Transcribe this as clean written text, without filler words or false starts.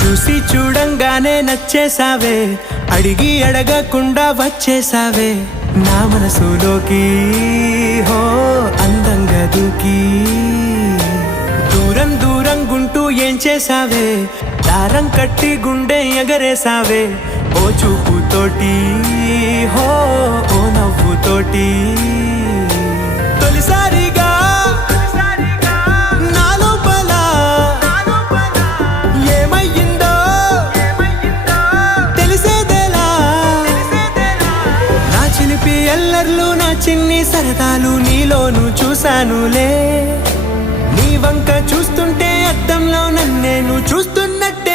చూసి చూడంగానే నచ్చేసావే, అడిగి అడగకుండా వచ్చేసావే నా మనసులోకి. హో అందంగా దూకి దూరం దూరం గుంటూ ఏం చేసావే, దారం కట్టి గుండె ఎగరేసావే ఓ చూపుతోటి. హో ఓ నవ్వుతోటి తొలిసారిగా నా లోపల ఏమయ్యిందో తెలిసేదేలా. నా చిలిపి ఎల్లర్లు నా చిన్ని సరదాలు నీలోను చూశానులే. నీ వంక చూస్తుంటే అద్దంలో నన్నేను చూస్తున్నట్టు